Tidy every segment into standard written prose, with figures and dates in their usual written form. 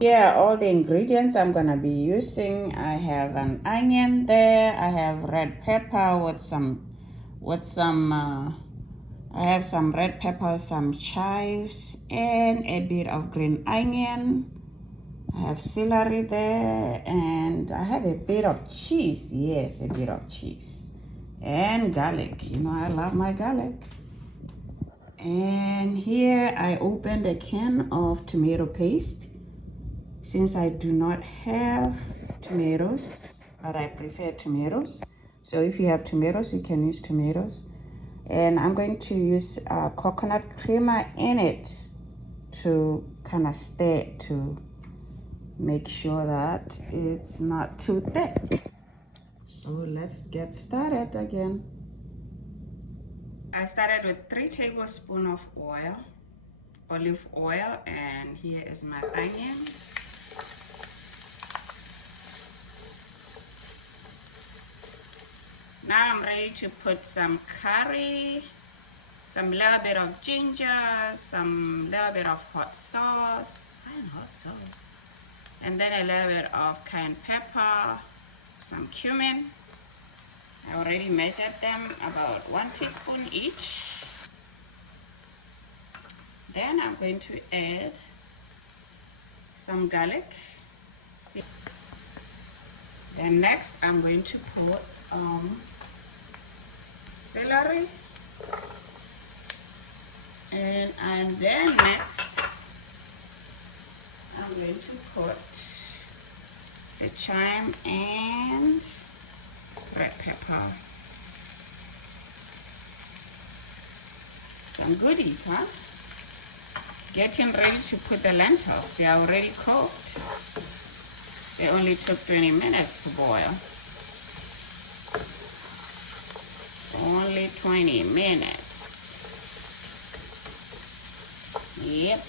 Here are all the ingredients I'm gonna be using. I have an onion there. I have red pepper with I have some red pepper, some chives, and a bit of green onion. I have celery there, and I have a bit of cheese. Yes, a bit of cheese. And garlic. You know, I love my garlic. And here I opened a can of tomato paste. Since I do not have tomatoes, but I prefer tomatoes. So if you have tomatoes, you can use tomatoes. And I'm going to use coconut creamer in it to kind of stir it to make sure that it's not too thick. So let's get started again. I started with 3 tablespoons of olive oil, and here is my onion. Now I'm ready to put some curry, some little bit of ginger, some little bit of hot sauce, and then a little bit of cayenne pepper, some cumin. I already measured them, about 1 teaspoon each. Then I'm going to add some garlic. Then next I'm going to put celery, and then next I'm going to put the thyme and red pepper. Some goodies, huh? Getting ready to put the lentils. They are already cooked. They only took 20 minutes to boil. Only 20 minutes. Yep.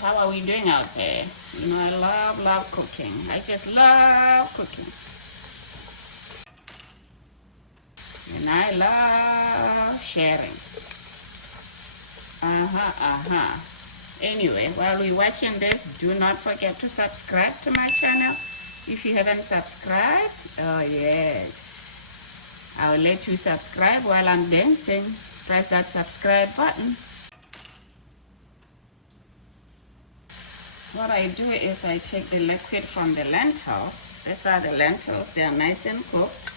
How are we doing out there? You know, I love cooking. I just love cooking. And I love sharing. Anyway, while we're watching this, do not forget to subscribe to my channel. If you haven't subscribed, oh yes. I'll let you subscribe while I'm dancing. Press that subscribe button. What I do is I take the liquid from the lentils. These are the lentils. They are nice and cooked.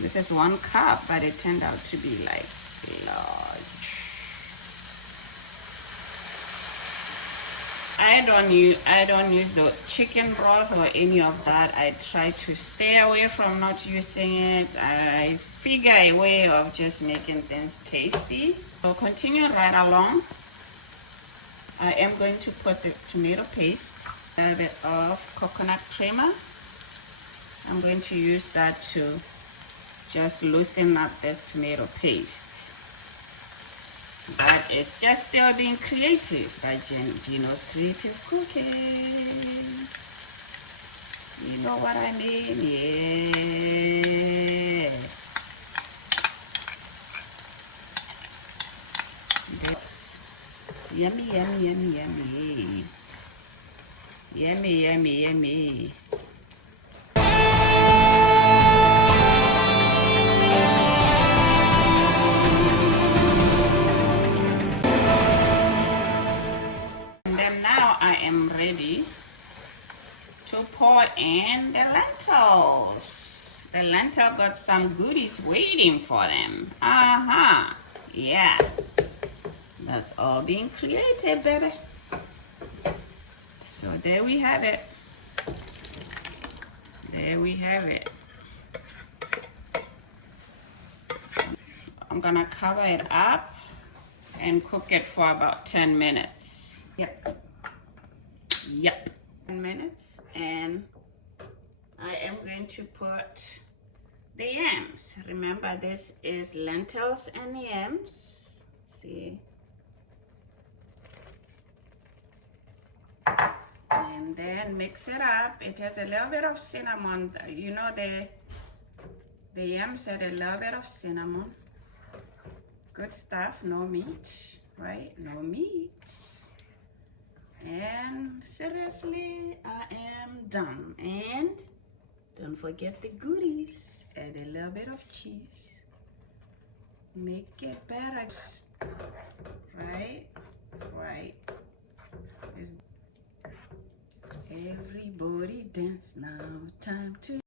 This is 1 cup, but it turned out to be like large. I don't use the chicken broth or any of that. I try to stay away from not using it. I figure a way of just making things tasty. So continue right along. I am going to put the tomato paste, a little bit of coconut creamer. I'm going to use that to just loosen up this tomato paste. But it's just still being creative by Gino's Creative Cooking. You know what I mean? Yeah. Yummy. Yummy. Ready to pour in the lentils. The lentil got some goodies waiting for them. Yeah. That's all being created, baby. So there we have it. I'm gonna cover it up and cook it for about 10 minutes. Yep. 10 minutes, and I am going to put the yams. Remember, this is lentils and yams. See? And then mix it up. It has a little bit of cinnamon. You know, the yams had a little bit of cinnamon. Good stuff. No meat, right? No meat. And seriously, I am done. And don't forget the goodies. Add a little bit of cheese. Make it better. Right? Right. It's everybody dance now. Time to